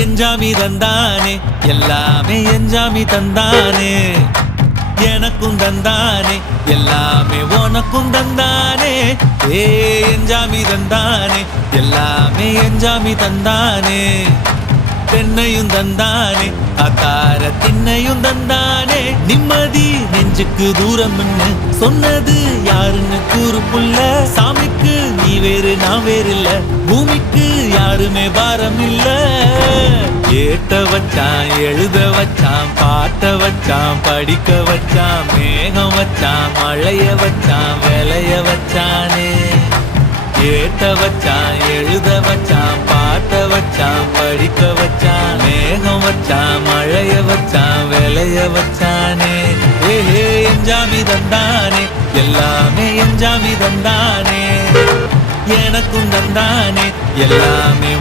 எஞ்சாமி தந்தானே எல்லாமே எஞ்சாமி தந்தானே எனக்கும் தந்தானே எல்லாமே உனக்கும் தந்தானே ஏ எஞ்சாமி தந்தானே எல்லாமே எஞ்சாமி தந்தானே தென்னையும் தந்தானே அத்தார திண்ணையும் தந்தானே நிம்மதி நெஞ்சுக்கு தூரம் சொன்னது யாருன்னு கூறு புள்ள சாமிக்கு நீ வேறு நான் வேறு இல்ல பூமிக்கு யாருமே பாரம் இல்ல ஏட்ட வச்சான் எழுத வச்சான் பாட்ட வச்சான் படிக்க வச்சான் மேகம் வச்சான் மழைய வச்சான் விளைய வச்சானே ஏட்ட வச்சான் எழுத வச்சான் பாட்ட வச்சான் படிக்க வச்சான் மேகம் வச்சான் மழைய வச்சான் விளைய வச்சானே ஏஹே எஞ்சாமி தந்தானே எல்லாமே எஞ்சாமி தந்தானே எனக்கும் தந்தானே எல்லாமே